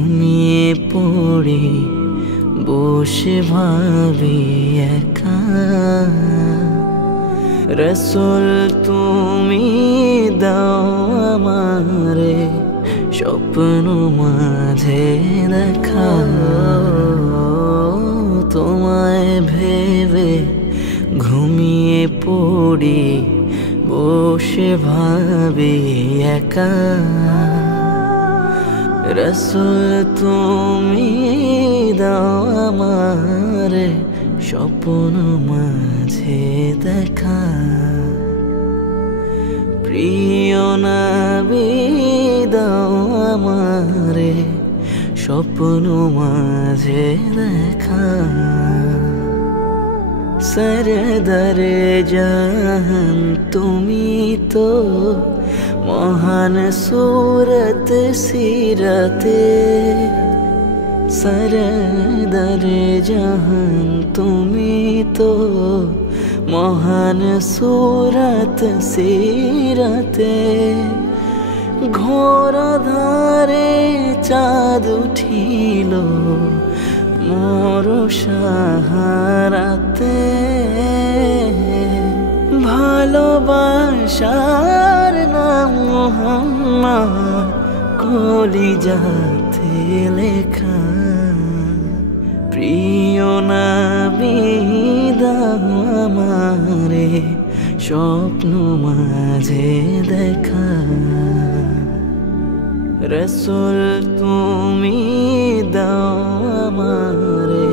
ঘুমিয়ে পড়ে বসে ভাবি একা, রসুল তুমি দাও আমারে স্বপ্ন মাঝে দেখা। তোমায় ভেবে ঘুমিয়ে পড়ি বসে ভাবি একা, রসুল তুমি দাও আমারে স্বপ্ন মাঝে দেখা। প্রিয় নবী দাও আমারে স্বপ্ন মাঝে দেখা। সরদারে জাহান তুমি তো মহান সুরত সিরতে, সরদারে জাহান তুমি তো মহান সুরত সিরতে। ঘোর ধারে চাঁদ উঠিল মোর সাহারাতে, ভালোবাসার নাম মুহাম্মদ কলিজাতে লেখা। প্রিয় নবী দাও আমারে স্বপ্ন মাঝে দেখা, রসুল তুমি দাও আমারে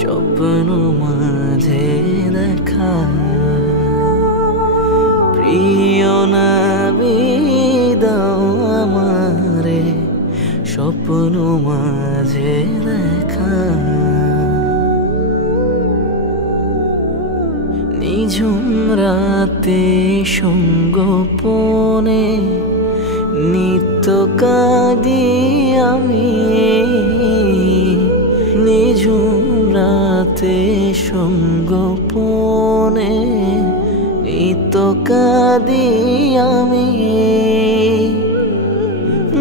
স্বপ্ন মাঝে দেখা। প্রিয় নবী দাও আমারে স্বপ্ন মাঝে দেখা। নিঝুম রাতে সঙ্গোপনে নিত্য কাঁদি আমি, নিঝুম রাতে সঙ্গোপনে নিত্য কাঁদি আমি।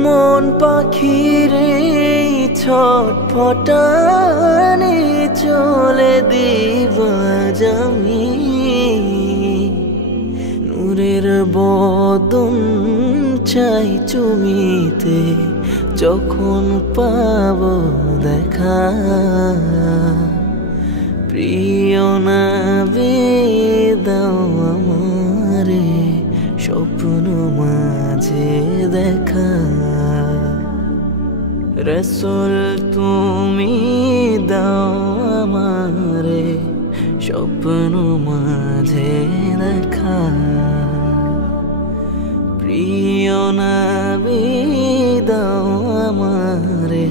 মন পাখিরে ছটফটানে চলে দিবাজ আমি, নূরের বদন চাই চুমিতে যখন পাব দেখা। প্রিয় নবী দাও আমারে স্বপ্ন মাঝে দেখা, রসুল তুমি দাও আমারে স্বপ্ন মাঝে দেখা। প্রিয় নবী দাও আমারে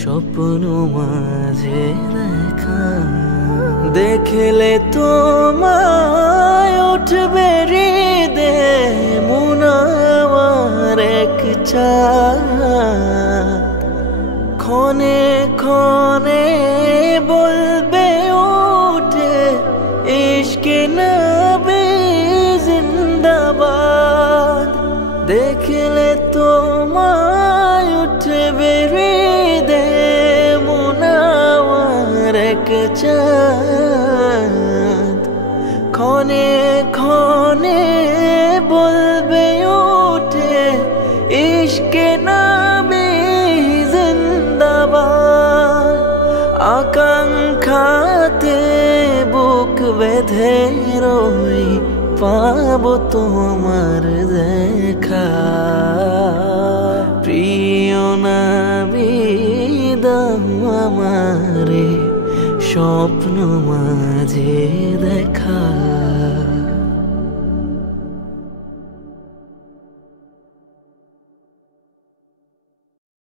স্বপ্ন মাঝে দেখা। দেখলে তোমায় উঠবে হৃদে মুনাওয়ার এক চাঁদ, ক্ষণে ক্ষণে বলবে উঠে ইশকে নবী জিন্দাবাদ। দেখলে তোমায় উঠবে হৃদে মুনাওয়ার এক চাঁদ, ক্ষণে ক্ষণে বলবে উঠে ইশকে নবী জিন্দাবাদ। আকাঙ্ক্ষাতে বুক বেঁধে রই পাবো তোমার দেখা। প্রিয় নবী দাও আমারে স্বপ্ন মাঝে দেখা।